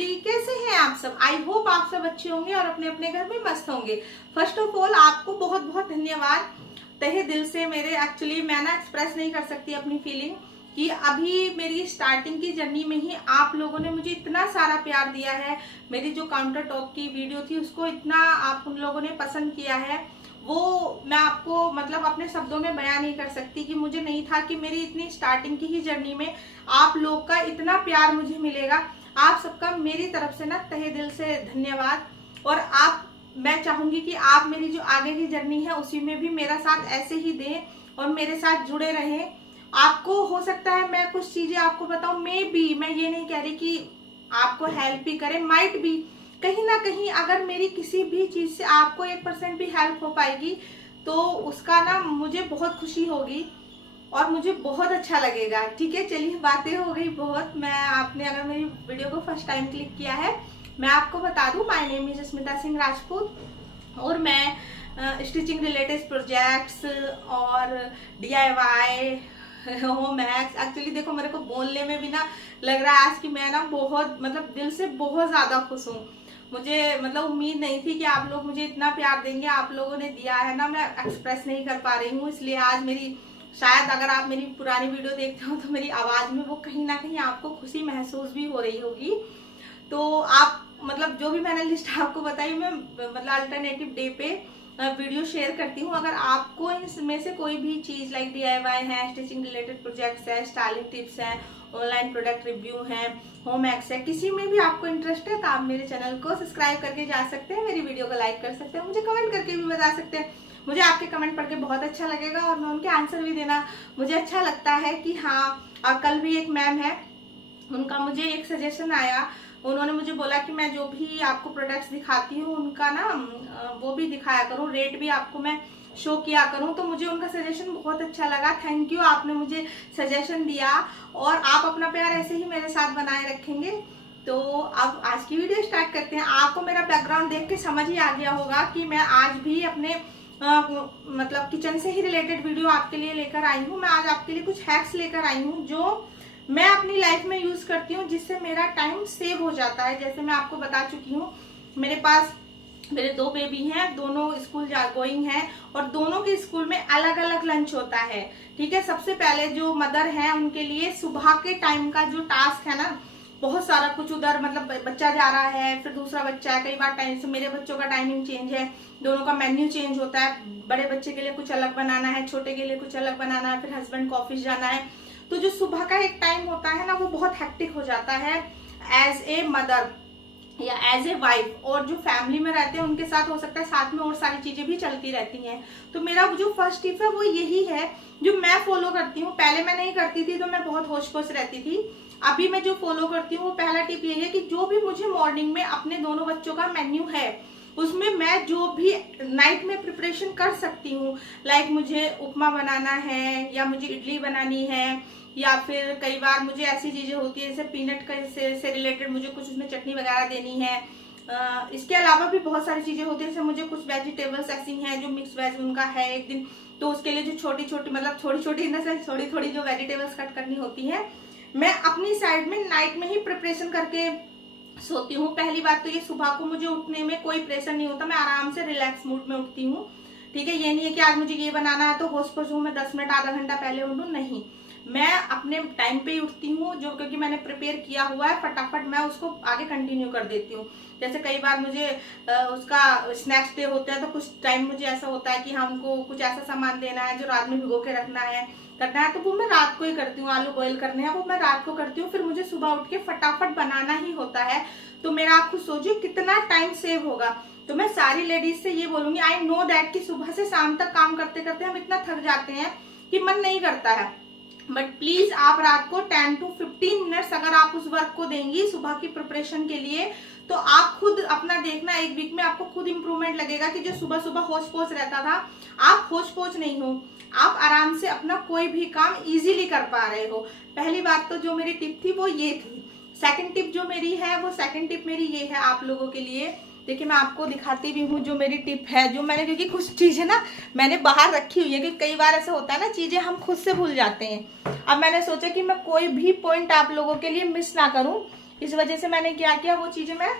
Family, कैसे हैं आप सब? आई होप आप सब अच्छे होंगे और अपने अपने घर में मस्त होंगे। फर्स्ट ऑफ ऑल आपको बहुत बहुत धन्यवाद तहे दिल से। मेरे एक्चुअली मैं ना एक्सप्रेस नहीं कर सकती अपनी फीलिंग कि अभी मेरी स्टार्टिंग की जर्नी में ही आप लोगों ने मुझे इतना सारा प्यार दिया है। मेरी जो काउंटर टॉप की वीडियो थी उसको इतना आप उन लोगों ने पसंद किया है, वो मैं आपको मतलब अपने शब्दों में बयान नहीं कर सकती कि मुझे नहीं था कि मेरी इतनी स्टार्टिंग की ही जर्नी में आप लोग का इतना प्यार मुझे मिलेगा। आप सबका मेरी तरफ से ना तहे दिल से धन्यवाद। और मैं चाहूंगी कि आप मेरी जो आगे की जर्नी है उसी में भी मेरा साथ ऐसे ही दें और मेरे साथ जुड़े रहें। आपको हो सकता है मैं कुछ चीजें आपको बताऊं, मैं ये नहीं कह रही कि आपको हेल्प भी करे, माइट भी कहीं ना कहीं अगर मेरी किसी भी चीज से आपको 1% भी हेल्प हो पाएगी तो उसका ना मुझे बहुत खुशी होगी और मुझे बहुत अच्छा लगेगा। ठीक है, चलिए बातें हो गई बहुत। आपने अगर मेरी वीडियो को फर्स्ट टाइम क्लिक किया है, मैं आपको बता दूं my name is Smita Singh Rajput और मैं स्टिचिंग रिलेटेड प्रोजेक्ट्स और DIY होम हैक्स, एक्चुअली देखो मेरे को बोलने में भी ना लग रहा है आज कि मैं ना बहुत मतलब दिल से बहुत ज्यादा खुश हूँ। मुझे मतलब उम्मीद नहीं थी कि आप लोग मुझे इतना प्यार देंगे, आप लोगों ने दिया है ना, मैं एक्सप्रेस नहीं कर पा रही हूँ। इसलिए आज मेरी शायद अगर आप मेरी पुरानी वीडियो देखते हो तो मेरी आवाज में वो कहीं ना कहीं आपको खुशी महसूस भी हो रही होगी। तो आप मतलब जो भी मैंने लिस्ट आपको बताई, मैं मतलब अल्टरनेटिव डे पे वीडियो शेयर करती हूँ। अगर आपको इनमें से कोई भी चीज लाइक DIY है, स्टिचिंग रिलेटेड प्रोजेक्ट्स है, स्टाइलिंग टिप्स है, ऑनलाइन प्रोडक्ट रिव्यू है, होम हैक्स है, किसी में भी आपको इंटरेस्ट है तो आप मेरे चैनल को सब्सक्राइब करके जा सकते हैं, मेरी वीडियो को लाइक कर सकते हैं, मुझे कमेंट करके भी बता सकते हैं। मुझे आपके कमेंट पढ़ के बहुत अच्छा लगेगा और मैं उनके आंसर भी देना मुझे अच्छा लगता है कि हाँ। और कल भी एक मैम है, उनका मुझे एक सजेशन आया, उन्होंने मुझे बोला कि मैं जो भी आपको प्रोडक्ट्स दिखाती हूँ उनका ना वो भी दिखाया करूँ, रेट भी आपको मैं शो किया करूँ। तो मुझे उनका सजेशन बहुत अच्छा लगा, थैंक यू, आपने मुझे सजेशन दिया और आप अपना प्यार ऐसे ही मेरे साथ बनाए रखेंगे। तो अब आज की वीडियो स्टार्ट करते हैं। आपको मेरा बैकग्राउंड देख के समझ ही आ गया होगा कि मैं आज भी अपने मतलब किचन से ही रिलेटेड वीडियो आपके लिए लेकर आई हूँ। मैं आज आपके लिए कुछ हैक्स लेकर आई हूँ जो मैं अपनी लाइफ में यूज करती हूँ, जिससे मेरा टाइम सेव हो जाता है। जैसे मैं आपको बता चुकी हूँ, मेरे पास मेरे 2 बेबी हैं, दोनों स्कूल गोइंग हैं और दोनों के स्कूल में अलग अलग लंच होता है। ठीक है, सबसे पहले जो मदर है उनके लिए सुबह के टाइम का जो टास्क है ना, बहुत सारा कुछ उधर मतलब बच्चा जा रहा है, फिर दूसरा बच्चा है, कई बार टाइम से मेरे बच्चों का टाइमिंग चेंज है, दोनों का मेन्यू चेंज होता है। बड़े बच्चे के लिए कुछ अलग बनाना है, छोटे के लिए कुछ अलग बनाना है, फिर हस्बैंड को ऑफिस जाना है। तो जो सुबह का एक टाइम होता है ना, वो बहुत हेक्टिक हो जाता है एज ए मदर या एज ए वाइफ। और जो फैमिली में रहते हैं उनके साथ हो सकता है साथ में और सारी चीजें भी चलती रहती हैं। तो मेरा जो फर्स्ट टिप है वो यही है जो मैं फॉलो करती हूँ। पहले मैं नहीं करती थी तो मैं बहुत होश पोश रहती थी, अभी मैं जो फॉलो करती हूँ वो पहला टिप यही है कि जो भी मुझे मॉर्निंग में अपने दोनों बच्चों का मेन्यू है उसमें मैं जो भी नाइट में प्रिपरेशन कर सकती हूँ, लाइक मुझे उपमा बनाना है या मुझे इडली बनानी है या फिर कई बार मुझे ऐसी चीजें होती है जैसे पीनट से रिलेटेड मुझे कुछ उसमें चटनी वगैरह देनी है। इसके अलावा भी बहुत सारी चीजें होती है, जैसे मुझे कुछ वेजिटेबल्स ऐसी हैं जो मिक्स वेज उनका है एक दिन, तो उसके लिए जो छोटी छोटी मतलब थोड़ी छोटी इन द सेंस थोड़ी थोड़ी जो वेजिटेबल्स कट करनी होती है, मैं अपनी साइड में नाइट में ही प्रिपरेशन करके सोती हूँ। पहली बात तो ये, सुबह को मुझे उठने में कोई प्रेशर नहीं होता, मैं आराम से रिलैक्स मूड में उठती हूँ। ठीक है, ये नहीं है कि आज मुझे ये बनाना है तो होश पोश हूँ मैं 10 मिनट आधा घंटा पहले उठूँ, नहीं, मैं अपने टाइम पे ही उठती हूँ। जो क्योंकि मैंने प्रिपेयर किया हुआ है फटाफट मैं उसको आगे कंटिन्यू कर देती हूँ। जैसे कई बार मुझे उसका स्नैक्स डे होता है तो कुछ टाइम मुझे ऐसा होता है कि हमको कुछ ऐसा सामान देना है जो रात में भिगो के रखना है करना है, तो वो मैं रात को ही करती हूँ। आलू बॉईल करने हैं वो मैं रात को करती हूँ, फिर मुझे सुबह उठ के फटाफट बनाना ही होता है। तो मेरा आप खुद सोचिए कितना टाइम सेव होगा। तो मैं सारी लेडीज से ये बोलूंगी, आई नो दैट कि सुबह से शाम तक काम करते करते हम इतना थक जाते हैं कि मन नहीं करता है, बट प्लीज आप रात को 10 to 15 मिनट्स अगर आप उस वर्क को देंगी सुबह की प्रिपरेशन के लिए, तो आप खुद अपना देखना एक वीक में आपको खुद इंप्रूवमेंट लगेगा कि जो सुबह सुबह होश पोच रहता था, आप होश पोच नहीं हो, आप आराम से अपना कोई भी काम इजीली कर पा रहे हो। पहली बात तो जो मेरी टिप थी वो ये थी। सेकंड टिप जो मेरी है वो सेकंड टिप मेरी ये है आप लोगों के लिए। देखिए मैं आपको दिखाती भी हूँ जो मेरी टिप है, जो मैंने, क्योंकि कुछ चीजें ना मैंने बाहर रखी हुई है क्योंकि कई बार ऐसा होता है ना चीजें हम खुद से भूल जाते हैं। अब मैंने सोचा कि मैं कोई भी पॉइंट आप लोगों के लिए मिस ना करूं, इस वजह से मैंने क्या किया, वो चीजें मैं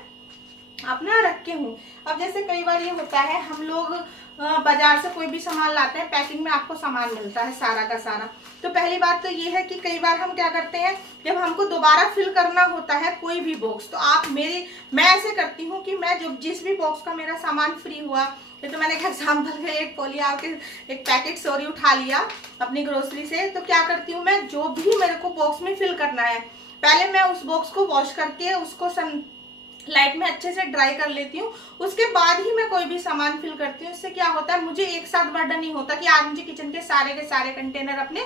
अपना रख के हूँ। अब जैसे कई बार ये होता है, हम लोग बाजार से कोई भी सामान लाते हैं, पैकिंग में आपको सामान मिलता है सारा का सारा। तो पहली बात तो ये है कि कई बार हम क्या करते हैं, जब हमको दोबारा फिल करना होता है कोई भी बॉक्स, तो मैं ऐसे करती हूँ कि मैं जिस भी बॉक्स का मेरा सामान फ्री हुआ, ये तो मैंने एक एग्जाम्पल का एक पोलिया के एक पैकेट उठा लिया अपनी ग्रोसरी से, तो क्या करती हूँ मैं, जो भी मेरे को बॉक्स में फिल करना है, पहले मैं उस बॉक्स को वॉश करके उसको लाइट में अच्छे से ड्राई कर लेती हूँ, उसके बाद ही मैं कोई भी सामान फिल करती हूँ। इससे क्या होता है, मुझे एक साथ बर्डन नहीं होता कि आज मुझे किचन के सारे कंटेनर अपने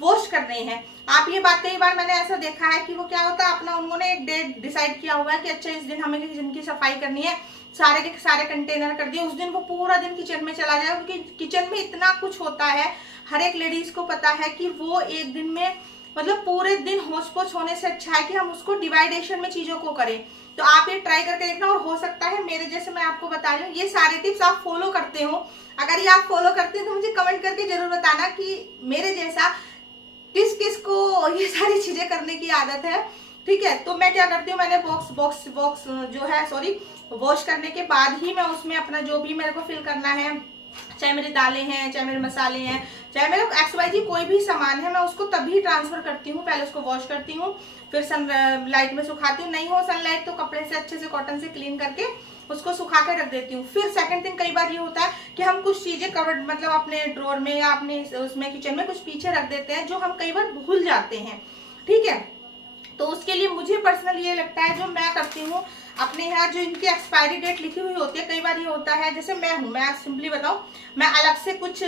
वॉश करने हैं। आप ये बात कई बार मैंने ऐसा देखा है कि वो क्या होता है, अपना उन्होंने एक डेट डिसाइड किया हुआ है कि अच्छा इस दिन हमें किचन की सफाई करनी है, सारे के सारे कंटेनर कर दिए, उस दिन वो पूरा दिन किचन में चला जाए, क्योंकि किचन में इतना कुछ होता है, हर एक लेडीज को पता है कि वो एक दिन में मतलब पूरे दिन होच पोच होने से अच्छा है कि हम उसको डिवाइडेशन में चीजों को करें। तो आप ये ट्राई करके देखना, और हो सकता है मेरे जैसे मैं आपको बता रही हूँ ये सारे टिप्स आप फॉलो करते हो। अगर ये आप फॉलो करते हैं तो मुझे कमेंट करके जरूर बताना कि मेरे जैसा किस किस को ये सारी चीजें करने की आदत है। ठीक है, तो मैं क्या करती हूँ, मैंने बॉक्स जो है वॉश करने के बाद ही मैं उसमें अपना जो भी मेरे को फिल करना है, चाहे मेरी दालें हैं, चाहे मेरे मसाले हैं, चाहे मेरे XYZ कोई भी सामान है, मैं उसको तभी ट्रांसफर करती हूँ। पहले उसको वॉश करती हूँ, फिर लाइट में सुखाती हूँ, नहीं हो सनलाइट तो कपड़े से अच्छे से कॉटन से क्लीन करके उसको सुखा के रख देती हूँ। फिर सेकंड थिंग, कई बार ये होता है कि हम कुछ चीजें कवर्ड मतलब अपने ड्रॉर में या अपने उसमें किचन में कुछ पीछे रख देते हैं, जो हम कई बार भूल जाते हैं। ठीक है, तो उसके लिए मुझे पर्सनली ये लगता है, जो मैं करती हूँ अपने यहाँ, जो इनकी एक्सपायरी डेट लिखी हुई होती है, कई बार ये होता है, जैसे मैं सिंपली बताऊँ, मैं अलग से कुछ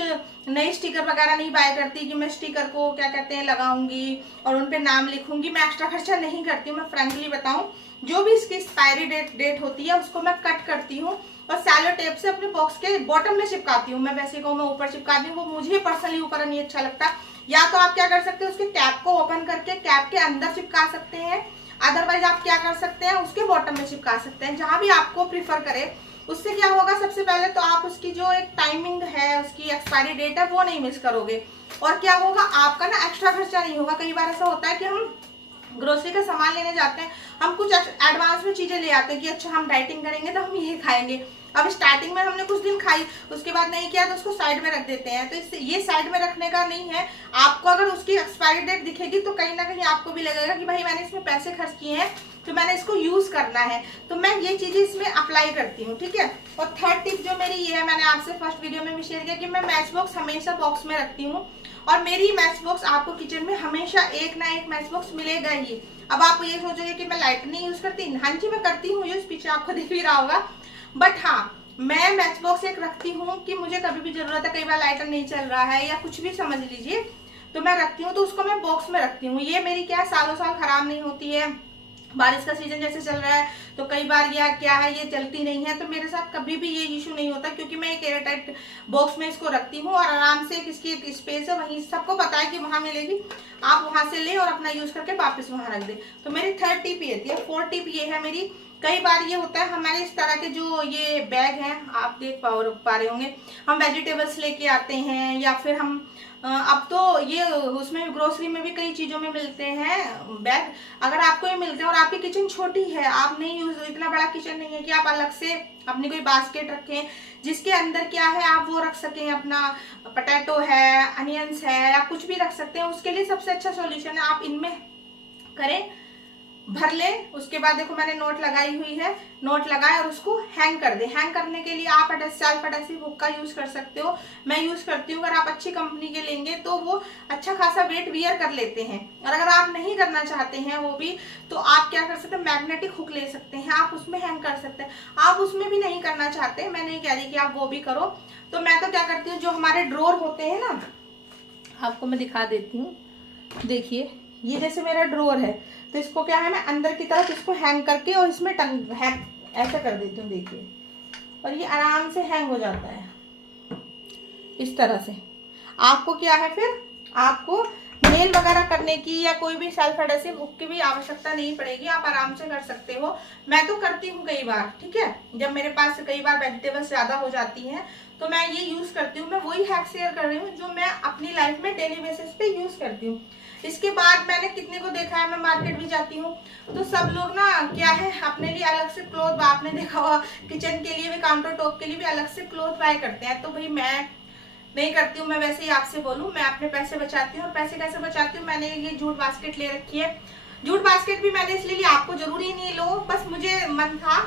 नई स्टिकर वगैरह नहीं बाय करती कि मैं स्टिकर को क्या कहते हैं लगाऊंगी और उन पे नाम लिखूंगी, मैं एक्स्ट्रा खर्चा नहीं करती हूँ। मैं फ्रेंकली बताऊँ, जो भी इसकी एक्सपायरी डेट होती है उसको मैं कट करती हूँ और सैलो टेप से अपने बॉक्स के बॉटम में चिपकाती हूँ। मैं वैसे कहूँ मैं ऊपर चिपकाती हूँ, वो मुझे पर्सनली ऊपर नहीं अच्छा लगता। या तो आप क्या कर सकते हैं, उसके कैप को ओपन करके कैप के अंदर चिपका सकते हैं, अदरवाइज आप क्या कर सकते हैं, उसके बॉटम में चिपका सकते हैं, जहां भी आपको प्रीफर करे। उससे क्या होगा, सबसे पहले तो आप उसकी जो एक टाइमिंग है, उसकी एक्सपायरी डेट है, वो नहीं मिस करोगे, और क्या होगा, आपका ना एक्स्ट्रा खर्चा नहीं होगा। कई बार ऐसा होता है कि हम ग्रोसरी का सामान लेने जाते हैं, हम कुछ एडवांस में चीजें ले आते हैं कि अच्छा हम डाइटिंग करेंगे तो हम ये खाएंगे, अब स्टार्टिंग में हमने कुछ दिन खाई, उसके बाद नहीं किया तो उसको साइड में रख देते हैं। तो इससे ये साइड में रखने का नहीं है। आपको अगर उसकी एक्सपायरी डेट दिखेगी तो कहीं ना कहीं आपको भी लगेगा कि भाई मैंने इसमें पैसे खर्च किए हैं तो मैंने इसको यूज करना है, तो मैं ये चीजें इसमें अप्लाई करती हूँ। ठीक है, और थर्ड टिप जो मेरी ये है, मैंने आपसे फर्स्ट वीडियो में भी शेयर किया कि मैं मैच बॉक्स हमेशा बॉक्स में रखती हूँ, और मेरी मैच बॉक्स आपको किचन में हमेशा एक ना एक मैच बॉक्स मिलेगा ही। अब आप ये सोचोगे कि मैं लाइट नहीं यूज करती, हाँ जी मैं करती हूँ यूज, पीछे आपको दिख भी रहा होगा, बट हाँ मैं मैच बॉक्स एक रखती हूँ कि मुझे कभी भी जरूरत है, कई बार लाइटर नहीं चल रहा है या कुछ भी समझ लीजिए, तो मैं रखती हूँ, तो उसको मैं बॉक्स में रखती हूँ। ये मेरी क्या सालों साल खराब नहीं होती है। बारिश का सीजन जैसे चल रहा है तो कई बार या क्या है ये चलती नहीं है, तो मेरे साथ कभी भी ये इशू नहीं होता, क्योंकि मैं एक एयरटाइट बॉक्स में इसको रखती हूँ और आराम से किसकी एक स्पेस है, वहीं सबको पता है कि वहां मिलेगी, आप वहां से ले और अपना यूज करके वापस वहां रख दे। तो मेरी थर्ड टिप ये थी। फोर्थ टिप ये है मेरी, कई बार ये होता है हमारे इस तरह के जो ये बैग हैं, आप देख पा रहे होंगे, हम वेजिटेबल्स लेके आते हैं, या फिर हम अब तो ये उसमें ग्रोसरी में भी कई चीजों में मिलते हैं बैग। अगर आपको ये मिलते हैं और आपकी किचन छोटी है, आप नहीं यूज, इतना बड़ा किचन नहीं है कि आप अलग से अपनी कोई बास्केट रखें जिसके अंदर क्या है आप वो रख सकें, अपना पोटैटो है, अनियंस है, या कुछ भी रख सकते हैं, उसके लिए सबसे अच्छा सॉल्यूशन है आप इनमें करें, भर ले। उसके बाद देखो मैंने नोट लगाई हुई है, नोट लगाए और उसको हैंग कर दे। हैंग करने के लिए आप सेल्फ एडहेसिव हुक का यूज कर सकते हो, मैं यूज करती हूँ। अगर आप अच्छी कंपनी के लेंगे तो वो अच्छा खासा वेट वियर कर लेते हैं, और अगर आप नहीं करना चाहते हैं वो भी, तो आप क्या कर सकते हैं, मैग्नेटिक हुक ले सकते हैं, आप उसमें हैंग कर सकते हैं। आप उसमें भी नहीं करना चाहते, मैं नहीं कह रही कि आप वो भी करो, तो मैं तो क्या करती हूँ, जो हमारे ड्रॉर होते हैं ना, आपको मैं दिखा देती हूँ, देखिए ये जैसे मेरा ड्रॉर है, तो इसको क्या है, मैं अंदर की तरफ इसको हैंग करके और इसमें हैंग ऐसा कर देती हूँ, देखिए, और ये आराम से हैंग हो जाता है इस तरह से। आपको क्या है, फिर आपको नेल वगैरह करने की या कोई भी सेल्फ एडहेसिव हुक की भी आवश्यकता नहीं पड़ेगी, आप आराम से कर सकते हो। मैं तो करती हूँ कई बार, ठीक है, जब मेरे पास कई बार वेजिटेबल्स ज्यादा हो जाती हैं तो मैं ये यूज करती हूँ। मैं वही हैक शेयर कर रही हूँ जो मैं अपनी लाइफ में डेली बेसिस पे यूज करती हूँ। इसके बाद मैंने कितने को देखा है, मैं मार्केट भी जाती हूँ तो सब लोग ना क्या है अपने लिए अलग से क्लोथ, आपने देखा होगा किचन के लिए भी, काउंटर टॉप के लिए भी अलग से क्लोथ बाय करते हैं। तो भाई मैं नहीं करती हूँ। मैं वैसे ही आपसे बोलूँ, मैं अपने पैसे बचाती हूँ। और पैसे कैसे बचाती हूँ, मैंने ये जूट बास्केट ले रखी है। जूट बास्केट भी मैंने इसलिए लिया, आपको जरूरी नहीं लो, बस मुझे मन था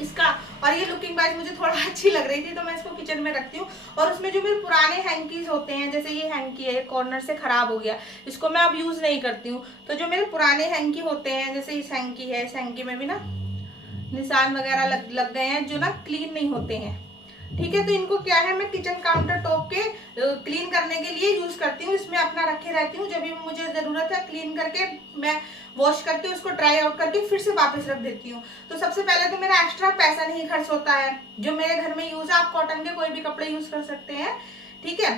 इसका, और ये लुकिंग वाइज मुझे थोड़ा अच्छी लग रही थी तो मैं इसको किचन में रखती हूँ। और उसमें जो मेरे पुराने हैंकीज होते हैं, जैसे ये हैंकी है कॉर्नर से खराब हो गया, इसको मैं अब यूज नहीं करती हूँ। तो जो मेरे पुराने हैंकी होते हैं, जैसे इस हैंकी है, इस हैंकी में भी ना निशान वगैरह लग गए हैं जो ना क्लीन नहीं होते हैं, ठीक है। तो इनको क्या है, मैं किचन काउंटर टॉप के क्लीन करने के लिए यूज करती हूँ। इसमें अपना रखे रहती हूँ, जब भी मुझे जरूरत है क्लीन करके मैं वॉश करके उसको ड्राई आउट करके फिर से वापस रख देती हूँ। तो सबसे पहले तो मेरा एक्स्ट्रा पैसा नहीं खर्च होता है, जो मेरे घर में यूज है। आप कॉटन के कोई भी कपड़े यूज कर सकते हैं, ठीक है,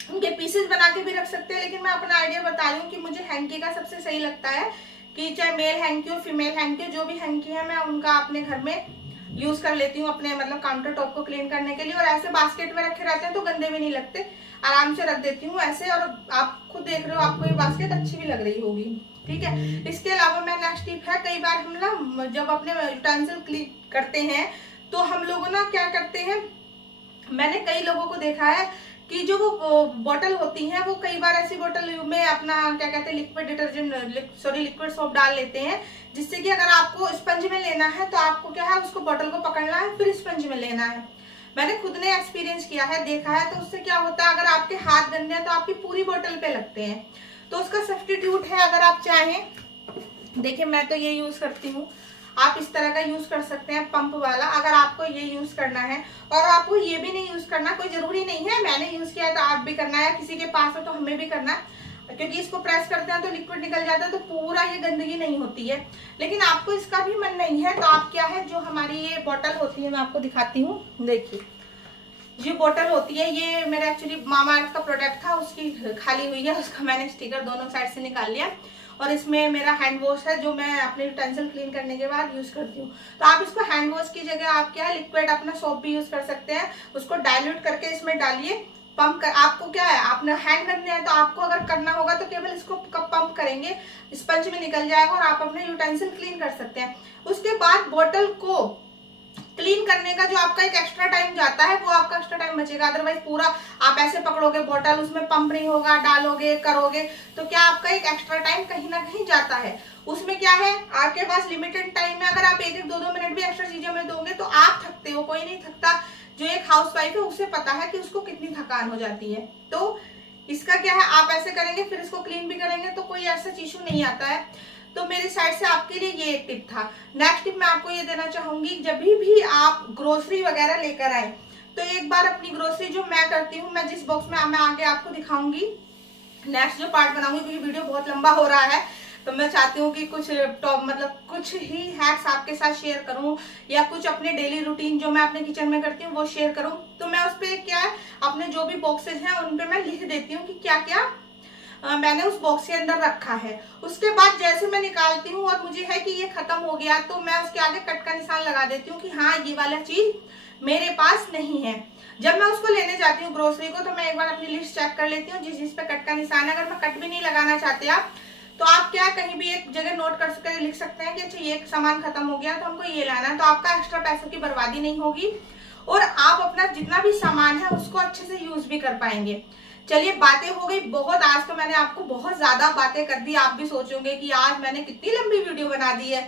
उनके पीसेस बना के भी रख सकते हैं। लेकिन मैं अपना आइडिया बता रही हूँ कि मुझे हैंकी का सबसे सही लगता है कि चाहे मेल हैंकी हो फीमेल हैंकी हो, जो भी हैंकी है मैं उनका अपने घर में यूज कर लेती हूँ, अपने मतलब काउंटर टॉप को क्लीन करने के लिए। और ऐसे बास्केट में रखे रहते हैं तो गंदे भी नहीं लगते, आराम से रख देती हूँ ऐसे। और आप खुद देख रहे हो, आपको ये बास्केट अच्छी भी लग रही होगी, ठीक है। इसके अलावा मैं नेक्स्ट टिप है, कई बार हम ना जब अपने यूटेंसिल क्लीन करते हैं तो हम लोग ना क्या करते हैं, मैंने कई लोगों को देखा है कि जो वो बॉटल होती हैं वो कई बार ऐसी बॉटल में अपना क्या कहते हैं liquid detergent, sorry liquid soap डाल लेते हैं, जिससे कि अगर आपको स्पंज में लेना है तो आपको क्या है उसको बॉटल को पकड़ना है फिर स्पंज में लेना है। मैंने खुद ने एक्सपीरियंस किया है, देखा है। तो उससे क्या होता है, अगर आपके हाथ गंदे हैं तो आपकी पूरी बॉटल पे लगते हैं। तो उसका सब्स्टिट्यूट है, अगर आप चाहें, देखिए मैं तो ये यूज करती हूँ, आप इस तरह का यूज कर सकते हैं पंप वाला, अगर आपको ये यूज करना है। और आपको ये भी नहीं यूज करना, कोई जरूरी नहीं है, मैंने यूज किया है तो आप भी करना है, किसी के पास हो तो हमें भी करना है, क्योंकि इसको प्रेस करते हैं तो लिक्विड निकल जाता है तो पूरा ये गंदगी नहीं होती है। लेकिन आपको इसका भी मन नहीं है तो आप क्या है, जो हमारी ये बॉटल होती है मैं आपको दिखाती हूँ, देखिए ये बॉटल होती है, ये मेरा एक्चुअली मामाअर्थ का प्रोडक्ट था, उसकी खाली हुई है, उसका मैंने स्टिकर दोनों साइड से निकाल लिया। और इसमें मेरा हैंड वॉश है जो मैं अपने यूटेंसिल क्लीन करने के बाद यूज करती हूँ। तो आप इसको हैंड वॉश की जगह आप क्या है लिक्विड अपना सोप भी यूज कर सकते हैं, उसको डाइल्यूट करके इसमें डालिए, पंप कर, आपको क्या है आपने हैंड करने हैं तो आपको अगर करना होगा तो केवल इसको पंप करेंगे, स्पंज में निकल जाएगा और आप अपने यूटेंसिल क्लीन कर सकते हैं। उसके बाद बॉटल को क्लीन करने का जो आपका एक एक्स्ट्रा टाइम जाता है वो आपका एक्स्ट्रा टाइम बचेगा। अदरवाइज पूरा आप ऐसे पकड़ोगे बॉटल, उसमें पंप नहीं होगा, डालोगे करोगे तो क्या आपका एक एक्स्ट्रा टाइम कहीं ना कहीं जाता है। उसमें क्या है, आपके पास लिमिटेड टाइम है, अगर आप 1-2 मिनट भी एक्स्ट्रा चीजें में दोगे तो आप थकते हो, कोई नहीं थकता। जो एक हाउसवाइफ है उसे पता है कि उसको कितनी थकान हो जाती है। तो इसका क्या है, आप ऐसे करेंगे फिर इसको क्लीन भी करेंगे तो कोई ऐसा इशू नहीं आता है। तो मेरी साइड से आपके लिए ये एक टिप था। नेक्स्ट टिप मैं आपको ये देना चाहूंगी, जब भी आप ग्रोसरी वगैरह लेकर आए तो एक बार अपनी ग्रोसरी, जो मैं करती हूँ, मैं जिस बॉक्स में मैं आगे आपको दिखाऊंगी, नेक्स्ट जो पार्ट बनाऊंगी, क्योंकि वीडियो बहुत लंबा हो रहा है तो मैं चाहती हूँ कि कुछ टॉप मतलब कुछ ही हैक्स आपके साथ शेयर करूँ, या कुछ अपने डेली रूटीन जो मैं अपने किचन में करती हूँ वो शेयर करूँ। तो मैं उस पर क्या है, अपने जो भी बॉक्सेज हैं उन पे मैं लिख देती हूँ कि क्या क्या मैंने उस बॉक्स के अंदर रखा है। उसके बाद जैसे मैं निकालती हूँ और मुझे है कि ये खत्म हो गया तो मैं उसके आगे कट का निशान लगा देती हूँ कि हाँ ये वाला चीज मेरे पास नहीं है। जब मैं उसको लेने जाती हूँ ग्रोसरी को तो मैं एक बार अपनी लिस्ट चेक कर लेती हूँ जिस पे कट का निशान है। अगर मैं कट भी नहीं लगाना चाहते आप तो आप क्या कहीं भी एक जगह नोट कर सकते हैं, लिख सकते हैं कि अच्छा ये सामान खत्म हो गया तो हमको ये लाना है, तो आपका एक्स्ट्रा पैसों की बर्बादी नहीं होगी और आप अपना जितना भी सामान है उसको अच्छे से यूज भी कर पाएंगे। चलिए बातें हो गई बहुत, आज तो मैंने आपको बहुत ज्यादा बातें कर दी। आप भी सोचोगे कि आज मैंने कितनी लंबी वीडियो बना दी है,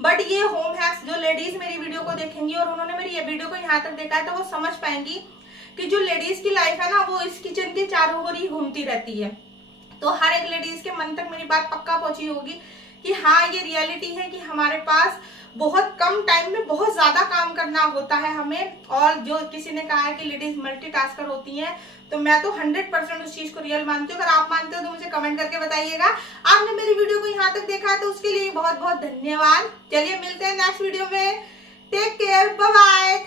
बट ये होम हैक्स जो लेडीज मेरी वीडियो को देखेंगी और उन्होंने मेरी ये वीडियो को यहाँ तक देखा है तो वो समझ पाएंगी कि जो लेडीज की लाइफ है ना वो इस किचन के चारों ओर ही घूमती रहती है। तो हर एक लेडीज के मन तक मेरी बात पक्का पहुंची होगी कि हाँ ये रियलिटी है कि हमारे पास बहुत कम टाइम में बहुत ज्यादा काम करना होता है हमें। और जो किसी ने कहा है कि लेडीज मल्टीटास्कर होती हैं तो मैं तो 100% उस चीज को रियल मानती हूँ। अगर आप मानते हो तो मुझे कमेंट करके बताइएगा। आपने मेरी वीडियो को यहाँ तक देखा है तो उसके लिए बहुत बहुत धन्यवाद। चलिए मिलते हैं नेक्स्ट वीडियो में, टेक केयर, बाय बाय।